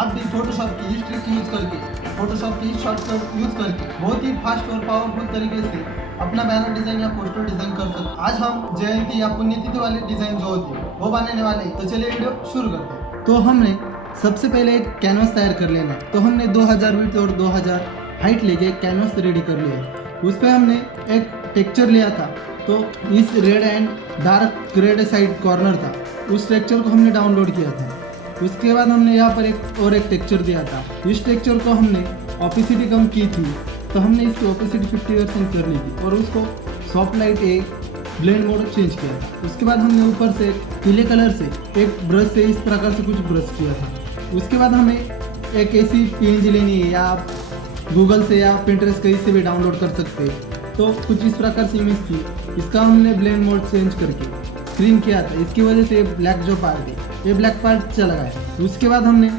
आप भी फोटोशॉप की इस ट्रिक यूज करके, फोटोशॉप की इस शॉर्टकट यूज करके बहुत ही फास्ट और पावरफुल तरीके से अपना बैनर डिजाइन या पोस्टर डिजाइन कर सकते हैं। आज हम जयंती या पुण्यतिथि वाले डिजाइन जो होते हैं वो बनाने वाले हैं। तो चलिए वीडियो शुरू करते हैं। तो हमने सबसे पहले एक कैनवास तैयार कर लेना है। तो हमने 2000 विड्थ और 2000 हाइट लेके एक कैनवास रेडी कर लिया है। उस पर हमने एक टेक्सचर लिया था। तो इस red and dark grey side corner था, उस टेक्सचर को हमने डाउनलोड किया था। उसके बाद हमने यहाँ पर एक टेक्सचर दिया था। इस टेक्सचर को हमने ऑपेसिटी कम की थी, तो हमने इसकी ऑपेसिटी 50% कर ली थी और उसको soft light blend mode change किया था। उसके बाद हमने ऊपर से पीले कलर से एक ब्रश से इस प्रकार से कुछ ब्रश किया था। उसके बाद हमें एक ऐसी PNG लेनी है, या आप गूगल से या पिंटरेस्ट कहीं से भी डाउनलोड कर सकते हैं। तो कुछ इस प्रकार से इमेज थी, इसका हमने ब्लेंड मोड चेंज करके स्क्रीन किया था। इसकी वजह से ब्लैक जो पार्ट है, ये ब्लैक पार्ट चला गया। उसके बाद हमने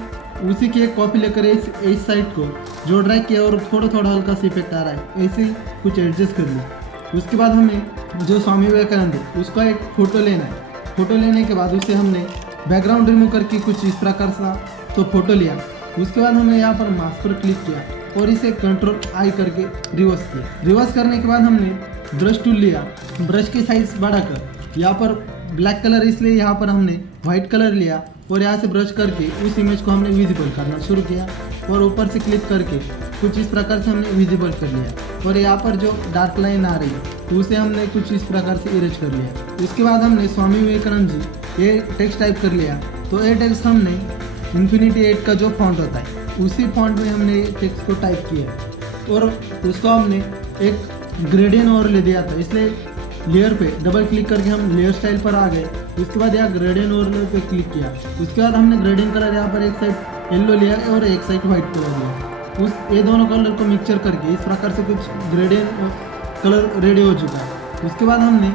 उसी की एक कॉपी लेकर इस साइड को जो ड्रैग किया और थोड़ा थोड़ा हल्का सा इफेक्ट आ रहा है, ऐसे कुछ एडजस्ट कर लिया। उसके बाद हमें जो स्वामी विवेकानंद है उसका एक फ़ोटो लेना है। फ़ोटो लेने के बाद उसे हमने बैकग्राउंड रिमूव करके कुछ इस प्रकार सा तो फ़ोटो लिया। उसके बाद हमने यहाँ पर मास्क पर क्लिक किया और इसे कंट्रोल आई करके रिवर्स किया। रिवर्स करने के बाद हमने ब्रश टूल लिया, ब्रश की साइज बढ़ाकर यहाँ पर ब्लैक कलर, इसलिए यहाँ पर हमने वाइट कलर लिया और यहाँ से ब्रश करके उस इमेज को हमने विजिबल करना शुरू किया और ऊपर से क्लिक करके कुछ इस प्रकार से हमने विजिबल कर लिया। और यहाँ पर जो डार्क लाइन आ रही है तो उसे हमने कुछ इस प्रकार से इरेज कर लिया। उसके बाद हमने स्वामी विवेकानंद जी ये टेक्स्ट टाइप कर लिया। तो ये टेक्स्ट हमने इन्फिनिटी 8 का जो फॉन्ट होता है उसी फॉन्ट में हमने टेक्स्ट को टाइप किया और उसको हमने एक ग्रेडियंट और ले दिया था, इसलिए लेयर पे डबल क्लिक करके हम लेयर स्टाइल पर आ गए। उसके बाद यहाँ ग्रेडियंट ओवरले पे क्लिक किया। उसके बाद हमने ग्रेडियंट कलर यहाँ पर एक साइड येलो लिया और एक साइड व्हाइट कलर लिया। ये दोनों कलर को मिक्सचर करके इस प्रकार से कुछ ग्रेडियंट कलर रेडी हो चुका है। उसके बाद हमने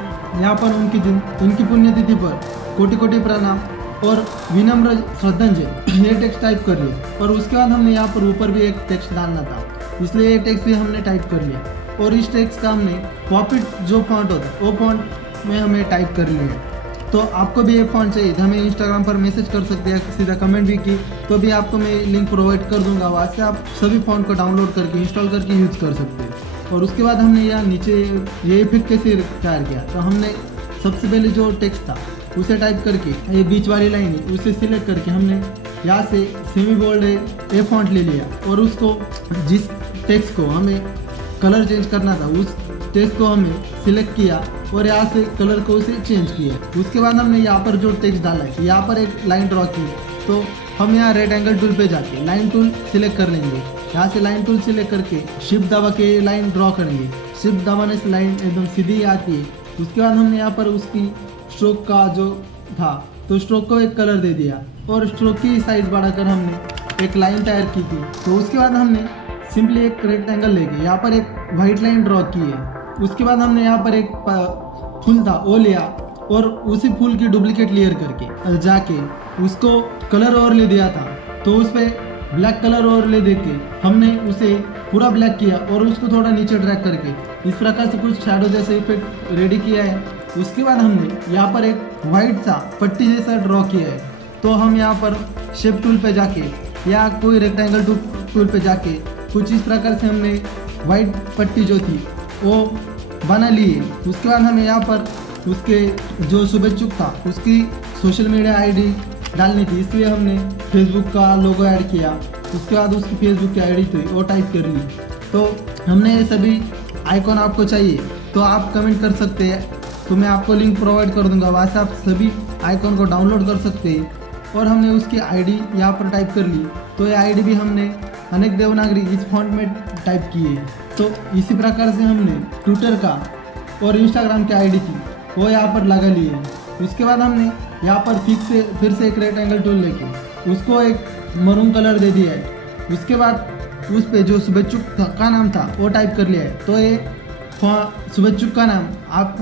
यहाँ पर उनकी पुण्यतिथि पर कोटि कोटि प्रणाम और विनम्र श्रद्धांजलि ये टेक्स्ट टाइप कर लिया। और उसके बाद हमने यहाँ पर ऊपर भी एक टेक्स्ट डालना था, इसलिए ये टेक्स्ट भी हमने टाइप कर लिया। और इस टेक्स्ट का हमने पॉपिट जो फॉन्ट होता है वो फॉन्ट में हमें टाइप कर लिया। तो आपको भी ये फॉन्ट चाहिए तो हमें इंस्टाग्राम पर मैसेज कर सकते हैं, सीधा कमेंट भी की तो भी आपको मैं लिंक प्रोवाइड कर दूंगा। वहाँ से आप सभी फॉन्ट को डाउनलोड करके इंस्टॉल करके यूज़ कर सकते हैं। और उसके बाद हमने यहाँ नीचे ये इफेक्ट कैसे तैयार किया, तो हमने सबसे पहले जो टेक्स्ट था उसे टाइप करके ये बीच वाली लाइन है उसे सिलेक्ट करके हमने यहाँ से सेमी बोल्ड ए फॉन्ट ले लिया और उसको जिस टेक्स्ट को हमें कलर चेंज करना था उस टेक्स्ट को हमें सिलेक्ट किया और यहाँ से कलर को उसे चेंज किया। उसके बाद हमने यहाँ पर जो टेक्स्ट डाला है यहाँ पर एक लाइन ड्रॉ की, तो हम यहाँ रेड एंगल टूल पे जाके लाइन टूल सिलेक्ट कर लेंगे। यहाँ से लाइन टूल सिलेक्ट करके शिफ्ट दबा के लाइन ड्रॉ करेंगे। शिफ्ट दबाने से लाइन एकदम सीधी आती है। उसके बाद हमने यहाँ पर उसकी स्ट्रोक का जो था तो स्ट्रोक को एक कलर दे दिया और स्ट्रोक की साइज बढ़ाकर हमने एक लाइन तैयार की थी। तो उसके बाद हमने सिंपली एक रेक्टेंगल लेके यहाँ पर एक वाइट लाइन ड्रॉ की है। उसके बाद हमने यहाँ पर एक फूल था वो लिया और उसी फूल की डुप्लीकेट लेयर करके जाके उसको कलर ओवरले दिया था। तो उस पर ब्लैक कलर ओवरले देके हमने उसे पूरा ब्लैक किया और उसको थोड़ा नीचे ड्रैग करके इस प्रकार से कुछ शैडो जैसे इफेक्ट रेडी किया है। उसके बाद हमने यहाँ पर एक वाइट सा पट्टी जैसा ड्रॉ किया है। तो हम यहाँ पर शेप टूल पे जाके या कोई रेक्टेंगल टूल पे जाके कुछ इस प्रकार से हमने वाइट पट्टी जो थी वो बना ली है। उसके बाद हमें यहाँ पर उसके जो शुभेच्छुक था उसकी सोशल मीडिया ID डालनी थी, इसलिए हमने फेसबुक का लोगो ऐड किया। उसके बाद उसकी फेसबुक की ID थी वो टाइप कर ली। तो हमने ये सभी आइकॉन आपको चाहिए तो आप कमेंट कर सकते हैं, तो मैं आपको लिंक प्रोवाइड कर दूंगा, वहाँ से आप सभी आइकॉन को डाउनलोड कर सकते हैं। और हमने उसकी ID यहाँ पर टाइप कर ली। तो ये ID भी हमने अनेक देवनागरी इस फॉन्ट में टाइप की है। तो इसी प्रकार से हमने ट्विटर का और इंस्टाग्राम की ID थी वो यहाँ पर लगा ली है। उसके बाद हमने यहाँ पर फिर से एक रेक्टेंगल टूल लेके उसको एक मरून कलर दे दिया है। उसके बाद उस पे जो शुभेच्छुक का नाम था वो टाइप कर लिया है। तो ये शुभेच्छुक का नाम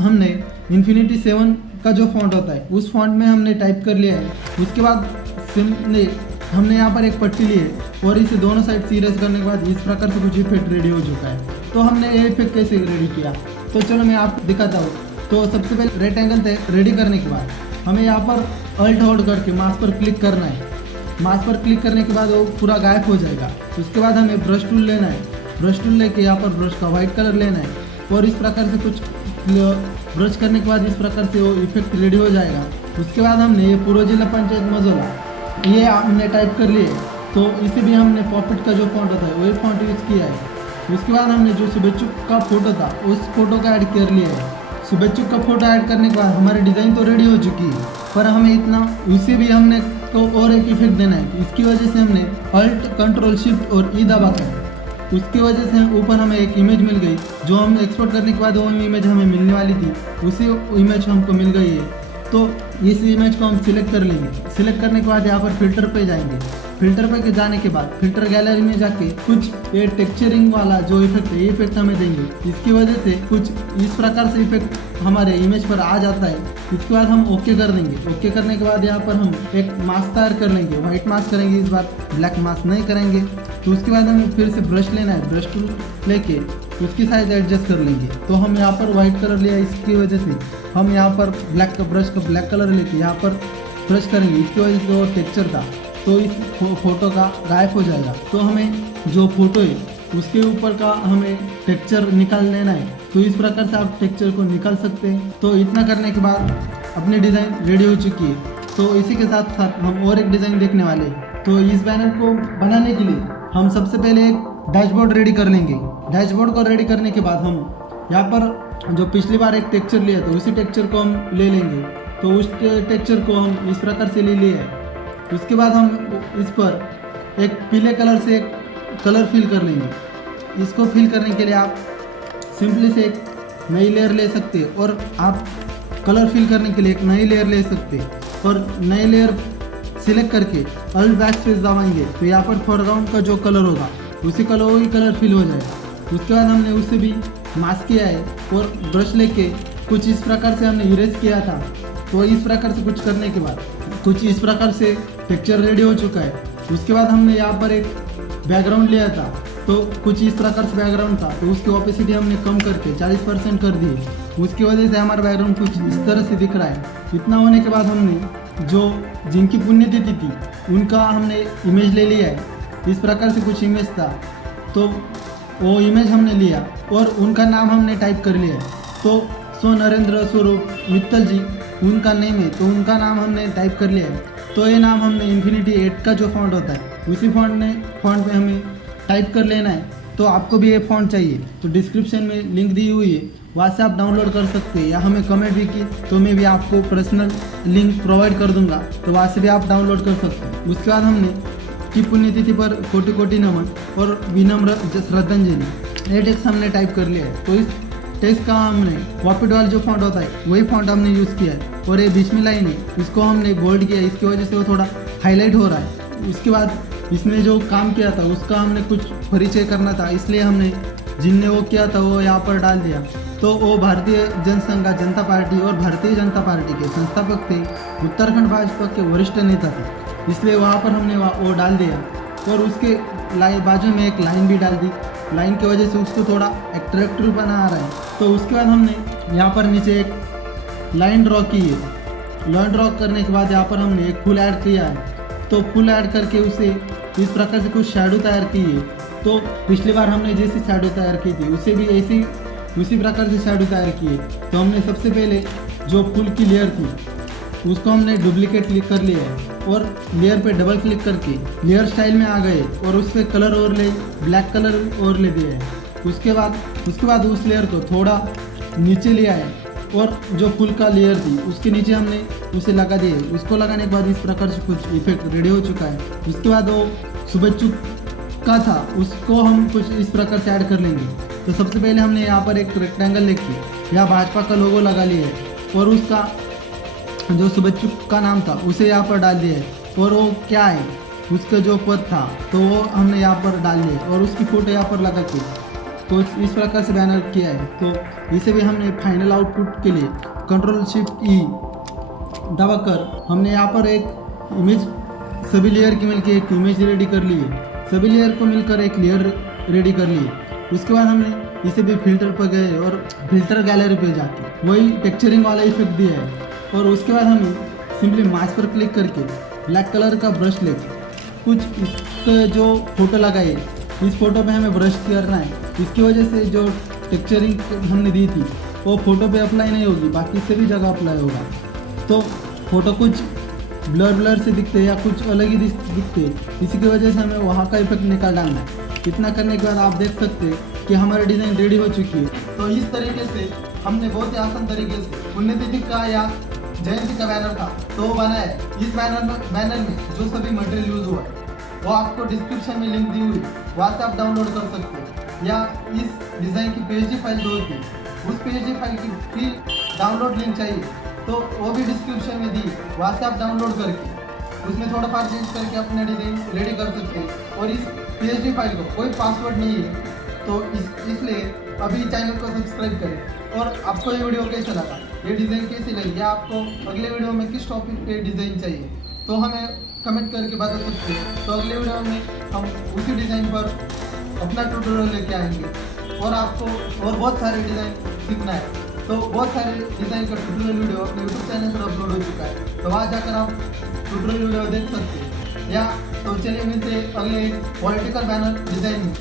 हमने इन्फिनिटी 7 का जो फॉन्ट होता है उस फॉन्ट में हमने टाइप कर लिया है। उसके बाद सिंपली हमने यहाँ पर एक पट्टी ली है और इसे दोनों साइड सीरीज करने के बाद इस प्रकार से कुछ इफेक्ट रेडी हो चुका है। तो हमने ये इफेक्ट कैसे रेडी किया तो चलो मैं आपको दिखाता हूँ। तो सबसे पहले रेक्टेंगल रेडी करने के बाद हमें यहाँ पर अल्ट होल्ड करके माउस पर क्लिक करना है। मास्क पर क्लिक करने के बाद वो पूरा गायब हो जाएगा। उसके बाद हमें ब्रश टूल लेना है। ब्रश टूल लेके यहाँ पर ब्रश का वाइट कलर लेना है और इस प्रकार से कुछ ब्रश करने के बाद इस प्रकार से वो इफेक्ट रेडी हो जाएगा। उसके बाद हमने ये पूर्व जिला पंचायत मजोला ये हमने टाइप कर लिए, तो इसे भी हमने पॉकेट का जो फॉन्ट होता है वही फॉन्ट यूज़ किया है। उसके बाद हमने जो शुभेच्छुक का फोटो था उस फोटो का ऐड कर लिया है। शुभेच्छुक का फोटो ऐड करने के बाद हमारी डिज़ाइन तो रेडी हो चुकी है, पर हमें इतना उसे भी हमने को और एक इफेक्ट देना है। इसकी वजह से हमने अल्ट कंट्रोल शिफ्ट और ई दबाकर उसकी वजह से ऊपर हमें एक इमेज मिल गई, जो हम एक्सपोर्ट करने के बाद वो इमेज हमें मिलने वाली थी, उसी इमेज हमको मिल गई है। तो इस इमेज को हम सिलेक्ट कर लेंगे। सिलेक्ट करने के बाद यहाँ पर फिल्टर पे जाएंगे। फिल्टर पे जाने के बाद फिल्टर गैलरी में जाके कुछ ये टेक्सचरिंग वाला जो इफेक्ट है ये इफेक्ट हमें देंगे। इसकी वजह से कुछ इस प्रकार से इफेक्ट हमारे इमेज पर आ जाता है। इसके बाद हम ओके कर देंगे। ओके करने के बाद यहाँ पर हम एक मास्क तैयार कर लेंगे, वाइट मास्क करेंगे, इस बार ब्लैक मास्क नहीं करेंगे। तो उसके बाद हमें फिर से ब्रश लेना है, ब्रश टूल लेके उसकी साइज एडजस्ट कर लेंगे। तो हम यहाँ पर वाइट कलर लिया, इसकी वजह से हम यहाँ पर ब्लैक का ब्रश का ब्लैक कलर लेके यहाँ पर ब्रश करेंगे। इसकी वजह से वो टेक्सचर था तो इस फोटो का गायब हो जाएगा। तो हमें जो फोटो है उसके ऊपर का हमें टेक्सचर निकाल लेना है। तो इस प्रकार से आप टेक्सचर को निकाल सकते हैं। तो इतना करने के बाद अपनी डिज़ाइन रेडी हो चुकी है। तो इसी के साथ साथ हम और एक डिज़ाइन देखने वाले हैं। तो इस बैनर को बनाने के लिए हम सबसे पहले एक डैशबोर्ड रेडी कर लेंगे। डैशबोर्ड को रेडी करने के बाद हम यहाँ पर जो पिछली बार एक टेक्सचर लिया था उसी टेक्सचर को हम ले लेंगे। तो उस टेक्सचर को हम इस प्रकार से ले लिए है। उसके बाद हम इस पर एक पीले कलर से एक कलर फिल कर लेंगे। इसको फिल करने के लिए आप सिंपली से एक नई लेयर ले सकते हैं और आप कलर फिल करने के लिए एक नई लेयर ले सकते हैं और नई लेयर सिलेक्ट करके अल्ट बैक स्पेस दबाएंगे तो यहाँ पर फोरग्राउंड का जो कलर होगा उसी कलर वही कलर फिल हो जाएगा। उसके बाद हमने उससे भी मास्क किया है और ब्रश लेके कुछ इस प्रकार से हमने इरेज किया था। तो इस प्रकार से कुछ करने के बाद कुछ इस प्रकार से टेक्सचर रेडी हो चुका है। उसके बाद हमने यहाँ पर एक बैकग्राउंड लिया था, तो कुछ इस प्रकार से बैकग्राउंड था, तो उसकी ओपेसिटी हमने कम करके 40% कर दी। उसकी वजह से हमारा बैकग्राउंड कुछ इस तरह से दिख रहा है। इतना होने के बाद हमने जो जिनकी पुण्यतिथि थी उनका हमने इमेज ले लिया है। इस प्रकार से कुछ इमेज था, तो वो इमेज हमने लिया और उनका नाम हमने टाइप कर लिया है। तो सो नरेंद्र स्वरूप मित्तल जी उनका नेम है, तो उनका नाम हमने टाइप कर लिया है। तो ये नाम हमने इन्फिनिटी 8 का जो फॉन्ट होता है उसी फॉन्ट में हमें टाइप कर लेना है। तो आपको भी ये फॉन्ट चाहिए तो डिस्क्रिप्शन में लिंक दी हुई है, वहाँ से आप डाउनलोड कर सकते हैं, या हमें कमेंट भी की तो मैं भी आपको पर्सनल लिंक प्रोवाइड कर दूंगा, तो वहाँ से भी आप डाउनलोड कर सकते हैं। उसके बाद हमने की पुण्यतिथि पर कोटि कोटि नमन और विनम्र श्रद्धांजलि ये टेक्स्ट हमने टाइप कर लिया है। तो इस टेक्स्ट का हमने वॉपिड वाला जो फॉन्ट होता है वही फॉन्ट हमने यूज़ किया है और ये बीच में लाइन है इसको हमने बोल्ड किया है, इसकी वजह से वो थोड़ा हाईलाइट हो रहा है। उसके बाद इसने जो काम किया था उसका हमने कुछ परिचय करना था, इसलिए हमने जिनने वो किया था वो यहाँ पर डाल दिया। तो वो भारतीय जनसंघ जनता पार्टी और भारतीय जनता पार्टी के संस्थापक थे, उत्तराखंड भाजपा के वरिष्ठ नेता थे, इसलिए वहाँ पर हमने वो डाल दिया। और उसके बाजू में एक लाइन भी डाल दी, लाइन की वजह से उसको थोड़ा अट्रैक्टिव बना आ रहा है। तो उसके बाद हमने यहाँ पर नीचे एक लाइन ड्रॉ की है। लाइन ड्रॉ करने के बाद यहाँ पर हमने एक फुल ऐड किया है। तो फुल ऐड करके उसे इस प्रकार से कुछ शैडो तैयार की है। तो पिछली बार हमने जैसी शैडो तैयार की थी उसे भी उसी प्रकार से शैडो तैयार की है। तो हमने सबसे पहले जो फुल की लेयर थी उसको हमने डुप्लीकेट क्लिक कर लिया है और लेयर पे डबल क्लिक करके लेयर स्टाइल में आ गए और उस पर colour overlay black colour overlay दिया है। उसके बाद उस लेयर को थोड़ा नीचे लिया है और जो फुल का लेयर थी उसके नीचे हमने उसे लगा दिया है। उसको लगाने के बाद इस प्रकार से कुछ इफेक्ट रेडी हो चुका है। उसके बाद वो शुभेच्छुक का था उसको हम कुछ इस प्रकार से ऐड कर लेंगे। तो सबसे पहले हमने यहाँ पर एक रेक्टेंगल लेके यहाँ भाजपा का लोगो लगा लिया है और उसका जो शुभेच्छुक का नाम था उसे यहाँ पर डाल दिया है और वो क्या है उसका जो पद था तो वो हमने यहाँ पर डाल दिया और उसकी फोटो यहाँ पर लगा के तो इस प्रकार से बैनर किया है। तो इसे भी हमने फाइनल आउटपुट के लिए कंट्रोल शिफ्ट ई दबाकर हमने यहाँ पर एक इमेज सभी लेयर की मिलकर एक इमेज रेडी कर ली है। सभी लेयर को मिलकर एक लेयर रेडी कर ली। उसके बाद हमने इसे भी फिल्टर पर गए और फिल्टर गैलरी पे जाके वही टेक्सचरिंग वाला इफेक्ट दिया है। और उसके बाद हमें सिंपली मास्क पर क्लिक करके ब्लैक कलर का ब्रश लेके कुछ इसका जो फोटो लगाई है, इस फोटो पे हमें ब्रश करना है। इसकी वजह से जो टेक्सचरिंग हमने दी थी वो फोटो पे अप्लाई नहीं होगी, बाकी सभी जगह अप्लाई होगा। तो फोटो कुछ ब्लर से दिखते हैं या कुछ अलग ही दिखते हैं, इसी की वजह से हमें वहाँ का इफेक्ट निकाल डालना है। इतना करने के बाद आप देख सकते हैं कि हमारी डिज़ाइन रेडी हो चुकी है। तो इस तरीके से हमने बहुत ही आसान तरीके से पुण्यतिथि का या जयंती का बैनर था तो वो बनाया है। इस बैनर में जो सभी मटेरियल यूज हुआ है वो आपको डिस्क्रिप्शन में लिंक दी हुई, वहाँ से आप डाउनलोड कर सकते हो। या इस डिज़ाइन की पीएचडी फाइल जो होती है उस पीएचडी फाइल की फ्री डाउनलोड लिंक चाहिए तो वो भी डिस्क्रिप्शन में दी, वहाँ से आप डाउनलोड करके उसमें थोड़ा पार्ट चेंज करके अपना डिज़ाइन रेडी कर सकते हैं। और इस पीएचडी फाइल को कोई पासवर्ड नहीं है, तो इसलिए अभी चैनल को सब्सक्राइब करें। और आपको ये वीडियो कैसा लगा, ये डिज़ाइन कैसी लगी, या आपको अगले वीडियो में किस टॉपिक पे डिज़ाइन चाहिए तो हमें कमेंट करके बता सकते हैं। तो अगले वीडियो में हम उसी डिज़ाइन पर अपना ट्यूटोरियल लेके आएंगे और आपको और बहुत सारे डिज़ाइन सीखना है। तो बहुत सारे डिज़ाइन का ट्यूटोरियल वीडियो अपने यूट्यूब चैनल पर अपलोड हो चुका है, तो वहाँ जाकर आप ट्यूटोरियल वीडियो देख सकते हैं। या तो चलिए मिलते हैं अगले पॉलिटिकल बैनर डिज़ाइन में।